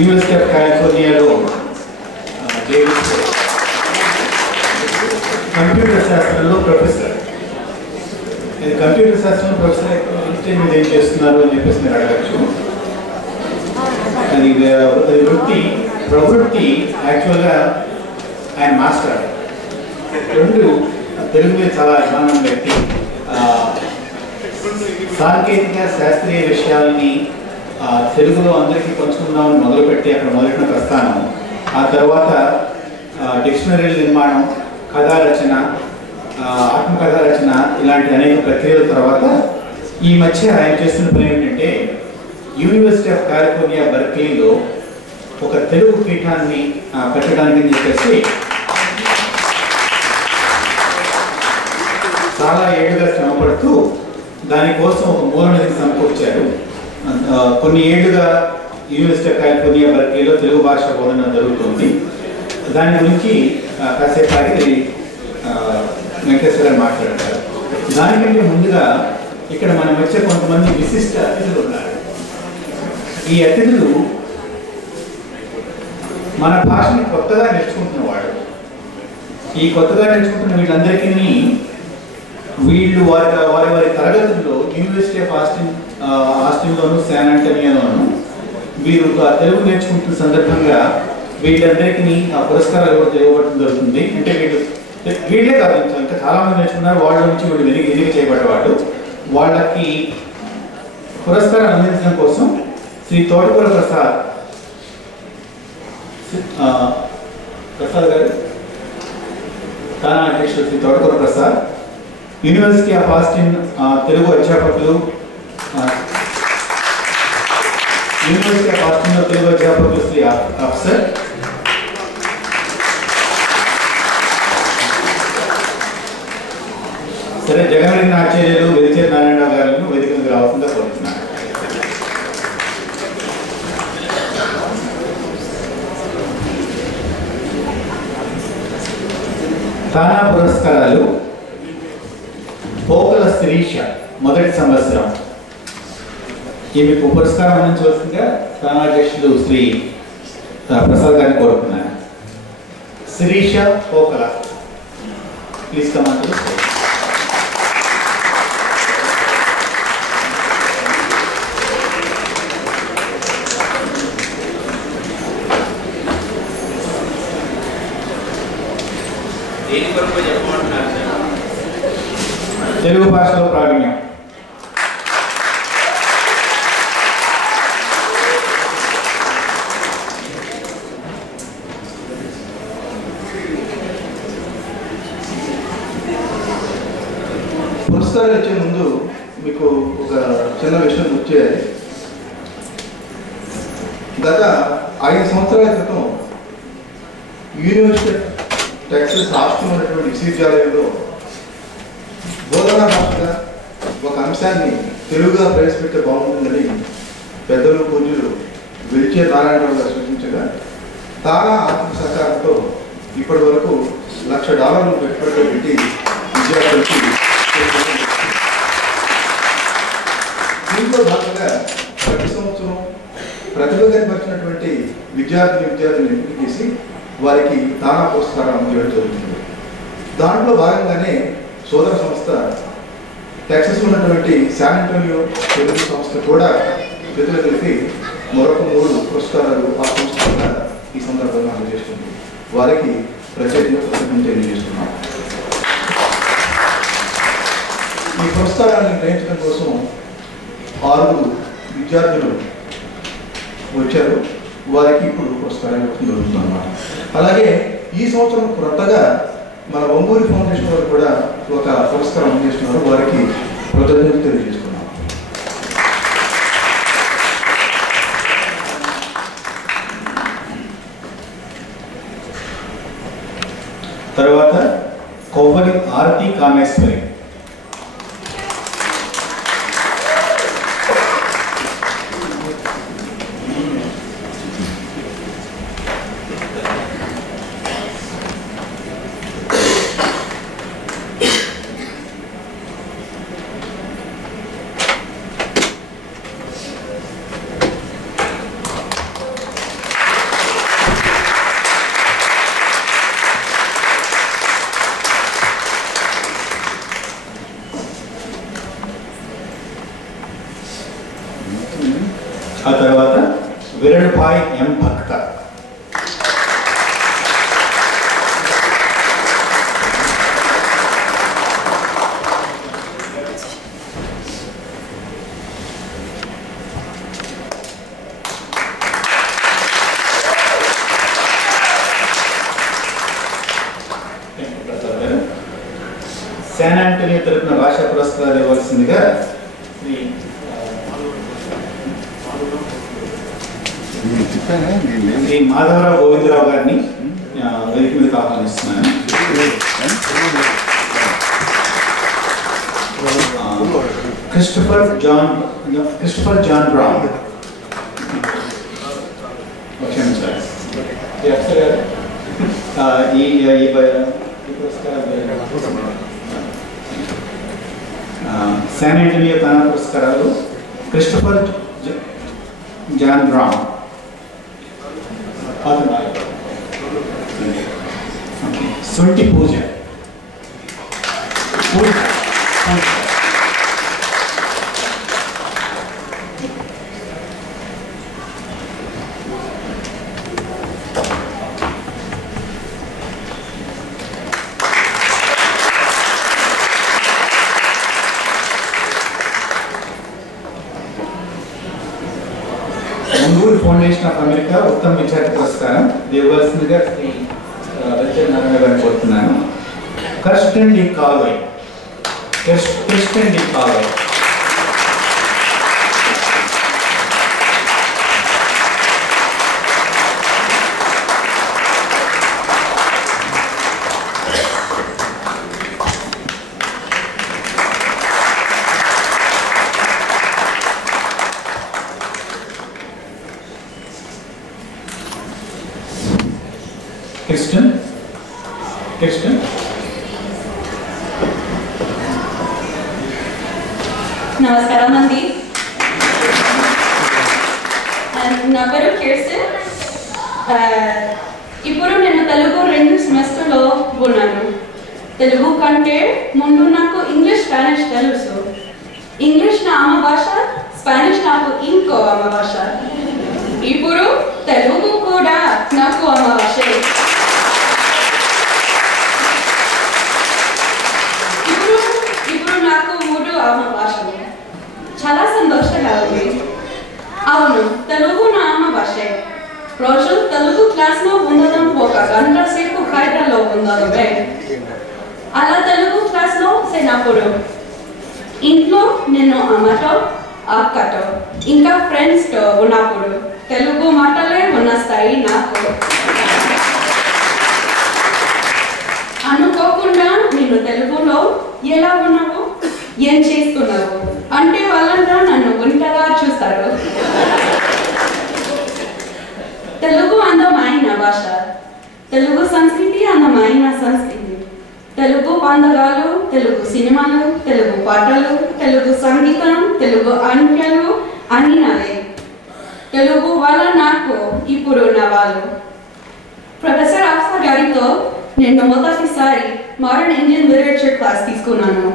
University of కాలిఫోర్నియాలో David computer శాస్త్రంలో professor. Computer శాస్త్రంలో professor అయితే మీరు ఏం చేస్తున్నారు అని చెప్పేసి మీరు అడగచ్చు. అది ప్రవృత్తి యాక్చువల్గా ఆయన మాస్టర్. రెండు తెలుగు మీద చాలా అభిమానం పెట్టి సాంకేతిక శాస్త్రీయ విషయాల్ని తెలుగులో అందరికీ పంచుకుందామని మొదలుపెట్టి అక్కడ మొదలెట్టిన ప్రస్థానం. ఆ తర్వాత డిక్షనరీల నిర్మాణం, కథా రచన, ఆత్మకథా రచన ఇలాంటి అనేక ప్రక్రియల తర్వాత ఈ మధ్య ఆయన చేస్తున్న పని ఏంటంటే యూనివర్సిటీ ఆఫ్ కాలిఫోర్నియా బర్క్లీలో ఒక తెలుగు పీఠాన్ని పెట్టడానికి చెప్పేసి చాలా ఏళ్ళుగా శ్రమపడుతూ దానికోసం ఒక మూలనిధిని సమకూర్చారు. కొన్ని ఏళ్లుగా యూనివర్సిటీ ఆఫ్ కాలిఫోర్నియా బర్క్లీలో తెలుగు భాష బోధన జరుగుతుంది. దాని గురించి కాసేపు ఆగి వెంకటేశ్వర గారు మాట్లాడతారు. దానికంటే ముందుగా ఇక్కడ మన మధ్య కొంతమంది విశిష్ట అతిథులు ఉన్నారు. ఈ అతిథులు మన భాషని కొత్తగా నేర్చుకుంటున్నవాడు. ఈ కొత్తగా నేర్చుకుంటున్న వీళ్ళందరికీ వీళ్ళు వారి తరగతుల్లో యూనివర్సిటీ ఆఫ్ ఆస్టిన్లోను, శాన్ ఆంటోనియోలోను వీరు తెలుగు నేర్చుకుంటున్న సందర్భంగా వీళ్ళందరికీ పురస్కారాలు కూడా ఇవ్వబడటం జరుగుతుంది. అంటే వీళ్ళే కాదు, ఇంకా చాలామంది నేర్చుకున్నారు. వాళ్ళ నుంచి వీళ్ళు ఎన్నిక చేయబడ్డవాడు. వాళ్ళకి పురస్కారం అందించడం కోసం శ్రీ తోటకూర ప్రసాద్ గారు, తానా అధ్యక్షుడు శ్రీ తోటకూర Prasad, university of Austin Telugu అధ్యాపకులు, యూనివర్సిటీ ఆఫ్ ఆస్టిన్లో తెలుగు అధ్యాపకులు శ్రీ అఫ్సర్, సరే జగన్ ఆచార్యులు వెలిచేరి నారాయణరావు గారు వేదిక మీద రావాల్సిందిగా కోరుతున్నారు. తానా పురస్కారాలు పోకల శిరీష మొదటి సంవత్సరం. ఈమెకు పురస్కారం అందించవలసిందిగా తానా అధ్యక్షులు శ్రీ ప్రసాద్ గారిని కోరుతున్నారు. Sirisha Pokala, please come on to the stage. Telugu భాషలో ప్రావీణ్యం. పురస్కారాలు ఇచ్చే ముందు మీకు ఒక చిన్న విషయం గుర్తుచేయాలి. గత 5 సంవత్సరాల క్రితం యూనివర్సిటీ టెక్సస్ ఆస్టిన్ ఉన్నటువంటి విశ్వవిద్యాలయంలో బోధనా భాషగా ఒక అంశాన్ని తెలుగుగా ప్రవేశపెడితే బాగుంటుందని పెద్దలు పూజ్యులు వెలిచేరి నారాయణరావు గారు సూచించగా తానా ఆర్థిక సహకారంతో ఇప్పటి వరకు $1,00,000 పెట్టుబడి పెట్టి విద్యార్థులకి దీంట్లో భాగంగా ప్రతి సంవత్సరం ప్రతిభ కనపరిచినటువంటి విద్యార్థులను ఎంపిక చేసి వారికి తానా పురస్కారం అందజేయడం జరుగుతుంది. దాంట్లో భాగంగానే సోదర సంస్థ టెక్సస్ ఉన్నటువంటి శాన్ ఆంటోనియో తెలుగు సంస్థ కూడా చేతులు కలిపి మరొక 3 పురస్కారాలు ఆ సంస్థ ఈ సందర్భంగా అందజేస్తుంది. వారికి ప్రత్యేకంగా కృతజ్ఞతలు తెలియజేస్తున్నాం. ఈ పురస్కారాన్ని గ్రహించడం కోసం 6 విద్యార్థులు వచ్చారు. వారికి ఇప్పుడు పురస్కారం జరుగుతుంది అన్నమాట. అలాగే ఈ సంవత్సరం కొత్తగా మన ఒంగూరి ఫౌండేషన్ వారు కూడా ఒక పురస్కారం అందజేస్తున్నారు. వారికి కృతజ్ఞతలు తెలియజేస్తున్నాం. తర్వాత కొవ్వరి ఆరతి కామేశ్వరి. ఆ తర్వాత విరణపాయ్ ఎం భక్త. శాన్ ఆంటోనియో తరపున భాషా పురస్కారాలు ఇవ్వాల్సిందిగా శ్రీ మాధవరావు గోవిందరావు గారిని వేదిక మీదకి ఆహ్వానిస్తున్నాను. Christopher John Brown. San Antonio TANA పురస్కారాలు క్రిస్టఫర్ జాన్ బ్రౌన్. సొంటి పూజ. ఫౌండేషన్ ఆఫ్ అమెరికా ఉత్తమ విద్యార్థి పురస్కారం ఇవ్వాల్సిందిగా శ్రీ రిచర్డ్ నారాయణ గారిని కోరుతున్నాను. Kirsten D కాల్వే. నమస్కారం అండి. నా పేరు కిర్స్టన్. ఇప్పుడు నేను తెలుగు 2 సెమిస్టర్లో ఉన్నాను. తెలుగు కంటే ముందు నాకు ఇంగ్లీష్, స్పానిష్ తెలుసు. ఇంగ్లీష్ నా అమ్మ భాష, స్పానిష్ నాకు ఇంకో అమ్మ భాష. ఇప్పుడు తెలుగు కూడా నాకు అమ్మ భాషే. ఇప్పుడు నాకు 3 అమ్మ భాషలు. చాలా సంతోషంగా ఉంది. అవును, తెలుగు నా అమ్మ భాషే. రోజు తెలుగు క్లాస్లో ఉండడం ఒక గంట సేపు హైదరాబాద్లో ఉండడమే. అలా తెలుగు క్లాస్లో చేసినప్పుడు ఇంట్లో నేను అమ్మతో, అక్కతో ఇంకా ఫ్రెండ్స్తో ఉన్నప్పుడు తెలుగు మాటలే ఉన్నస్తాయి నాకు. అనుకోకుండా నేను తెలుగులో ఎలా ఉన్నావు, ఏం చేస్తున్నావు అంటే వాళ్ళంతా నన్ను గుంటగా చూస్తారు. తెలుగు అందమైన భాష, తెలుగు సంస్కృతి అందమైన సంస్కృతి. తెలుగు పండుగలు, తెలుగు సినిమాలు, తెలుగు పాటలు, తెలుగు సంగీతం, తెలుగు అంకెలు అన్నీ నవే. తెలుగు వల్ల నాకు ఇప్పుడు నవాలు. ప్రొఫెసర్ అఫ్సా గారితో నేను మొదటిసారి మోడర్న్ ఇండియన్ లిటరేచర్ క్లాస్ తీసుకున్నాను.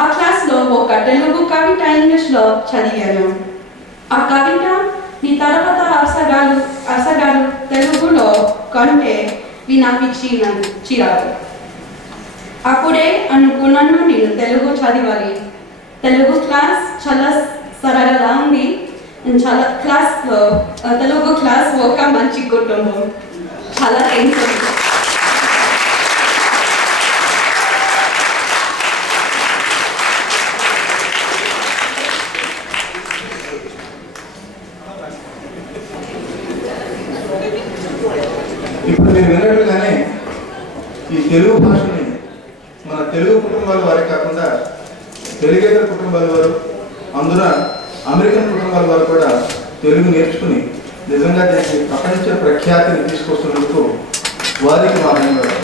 ఆ క్లాస్లో ఒక తెలుగు కవిత ఇంగ్లీష్లో చదివాను. ఆ కవిత నీ తర్వాత అఫ్సా గారు తెలుగులో కంటే వినిపించారు. అప్పుడే అనుకున్నాను నేను తెలుగు చదవాలి. తెలుగు క్లాస్ చాలా సరళంగా ఉంది. చాలా క్లాస్లో తెలుగు క్లాస్ ఒక మంచి కుటుంబం. చాలా థ్యాంక్స్. ఇప్పుడు మీరు విన్నట్లుగానే ఈ తెలుగు భాషని మన తెలుగు కుటుంబాల వారే కాకుండా తెలుగేతర కుటుంబాల వారు, అందున అమెరికన్ కుటుంబాల వారు కూడా తెలుగు నేర్చుకుని నిజంగా దీనికి ప్రపంచ ప్రఖ్యాతిని తీసుకొస్తున్నందుకు వారికి మా ధన్యవాదాలు.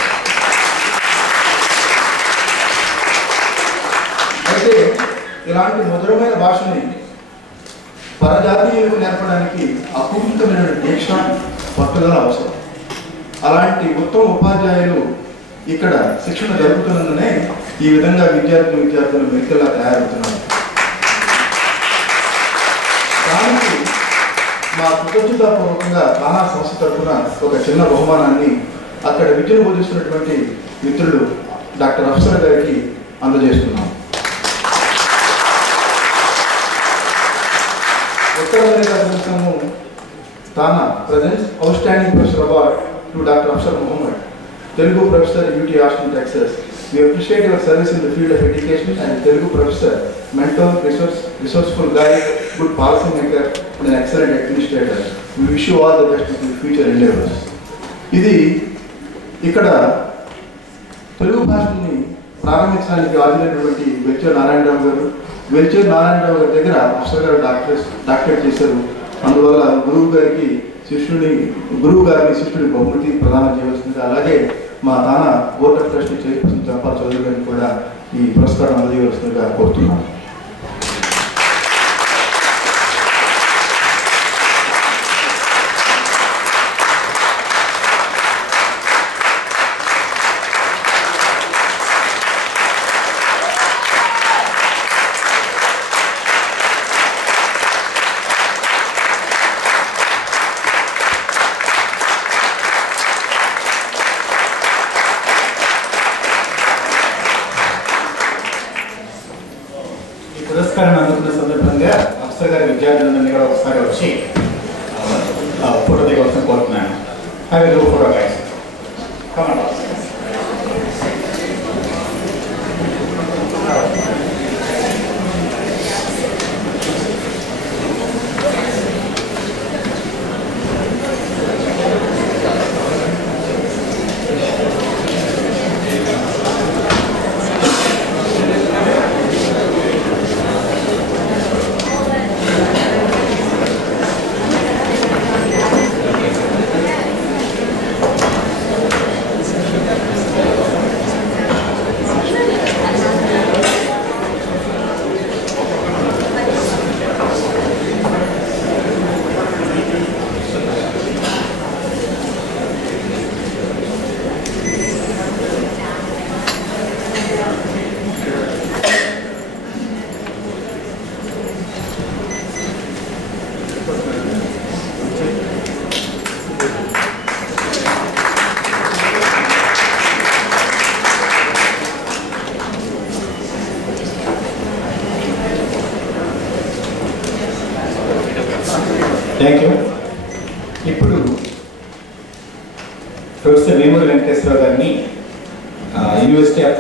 అయితే ఇలాంటి మధురమైన భాషని పరజాతీయులకు నేర్పడానికి అపూర్వమైన దీక్ష, పట్టుదల అవసరం. అలాంటి ఉత్తమ ఉపాధ్యాయులు ఇక్కడ శిక్షణ జరుగుతున్నందునే ఈ విధంగా విద్యార్థులు మెరికల్లా తయారవుతున్నారు. దానికి కృతజ్ఞతాపూర్వకంగా తానా సంస్థ తరఫున ఒక చిన్న బహుమానాన్ని అక్కడ విద్యను బోధిస్తున్నటువంటి మిత్రులు డాక్టర్ అఫ్సర్ గారికి అందజేస్తున్నాం. ఉత్తర America TANA presents outstanding professor award to Dr. Afsar Muhammad, Telugu professor at UT Austin, Texas. We appreciate your service in the field of education and Telugu professor, mentor, resourceful guide, good policy maker, and an excellent administrator. We wish you all the best in your future endeavors. ఇది ఇక్కడ తెలుగు భాషని ప్రారంభించడానికి హాజరైనటువంటి vulture Narayana Rao గారు. Vulture Narayana Rao గారి దగ్గర అఫ్సర్ గారు doctorate చేశారు. అందువల్ల గురువు గారిని శిష్యుడి బహుమతి ప్రదానం చేయవలసింది. అలాగే మా TANA board of trustee chairperson Jampala Chowdary గారిని కూడా ఈ పురస్కారం అందజేయవలసిందిగా కోరుతున్నాను. పురస్కారాన్ని అందుకున్న సందర్భంగా అఫ్సర్ గారి విద్యార్థులందరినీ కూడా ఒకసారి వచ్చి ఫోటో దిగవలసిన కోరుతున్నాను. Have a group photo guys. Come on. Thank you. ఇప్పుడు ప్రొఫెసర్ వేమూరి వెంకటేశ్వరరావు గారిని యూనివర్సిటీ ఆఫ్